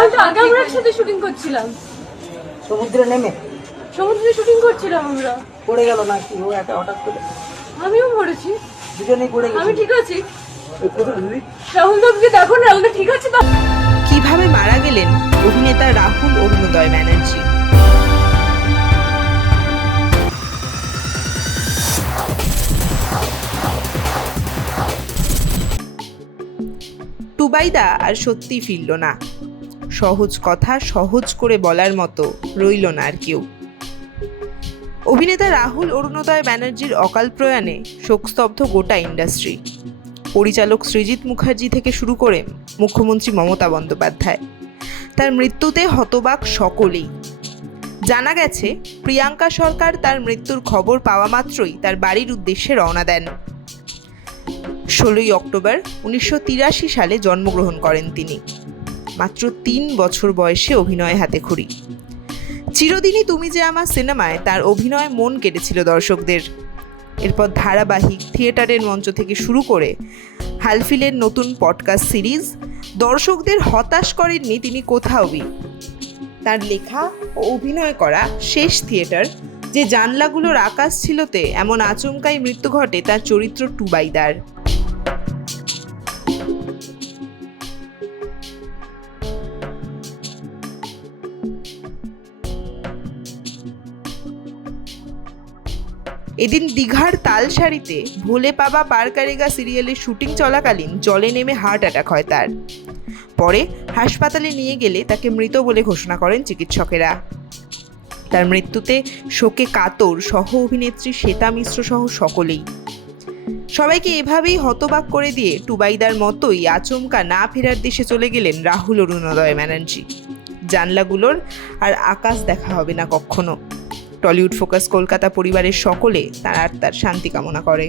আগে আমরা একসাথে শুটিং করছিলাম, সমুদ্রে নেমে সমুদ্রে শুটিং করছিলাম আমরা। পড়ে গেল নাকি ও একা হঠাৎ করে? আমিও পড়েছি, দুজনেই পড়ে আমি গেছি। ঠিক আছি। রাহুল দাকে দেখো না, রাহুল ঠিক আছে তো? কিভাবে মারা গেলেন অভিনেতা রাহুল অরুণোদয় ব্যানার্জি? টুবাইদা আর সত্যিই ফিরল না। সহজ কথা সহজ করে বলার মতো রইল না আর কেউ। অভিনেতা রাহুল অরুণোদয় ব্যানার্জির অকাল প্রয়াণে শোকস্তব্ধ গোটা ইন্ডাস্ট্রি। পরিচালক সৃজিত মুখার্জি থেকে শুরু করে মুখ্যমন্ত্রী মমতা বন্দ্যোপাধ্যায়, তার মৃত্যুতে হতবাক সকলেই। জানা গেছে, প্রিয়াঙ্কা সরকার তার মৃত্যুর খবর পাওয়া মাত্রই তার বাড়ির উদ্দেশ্যে রওনা দেন। 16 অক্টোবর 1983 সালে জন্মগ্রহণ করেন তিনি। মাত্র 3 বছর বয়সে অভিনয়ে হাতেখড়ি। চিরদিনই তুমি যে আমার সিনেমায় তার অভিনয় মন কেড়েছিল দর্শকদের। এরপর ধারাবাহিক, থিয়েটারের মঞ্চ থেকে শুরু করে হালফিলের নতুন পডকাস্ট সিরিজ দর্শকদের হতাশ করেননি তিনি কোথাওই। তার লেখা ও অভিনয় করা শেষ থিয়েটার, যে জানলাগুলোর আকাশ ছিলতে এমন আচমকাই মৃত্যু ঘটে তার চরিত্র টুবাইদার। এদিন দীঘার তালসারিতে ভোলে পাবা পার কারেগা সিরিয়ালের শুটিং চলাকালীন জলে নেমে হার্ট অ্যাটাক হয় তার। পরে হাসপাতালে নিয়ে গেলে তাকে মৃত বলে ঘোষণা করেন চিকিৎসকেরা। তার মৃত্যুতে শোকে কাতর সহ অভিনেত্রী শ্বেতা মিশ্র সহ সকলেই। সবাইকে এভাবেই হতবাক করে দিয়ে টুবাইদার মতোই আচমকা না ফেরার দেশে চলে গেলেন রাহুল অরুণোদয় ব্যানার্জি। জানলাগুলোর আর আকাশ দেখা হবে না কখনো। টলিউড ফোকাস কলকাতা পরিবারের সকলে তার আত্মার শান্তি কামনা করে।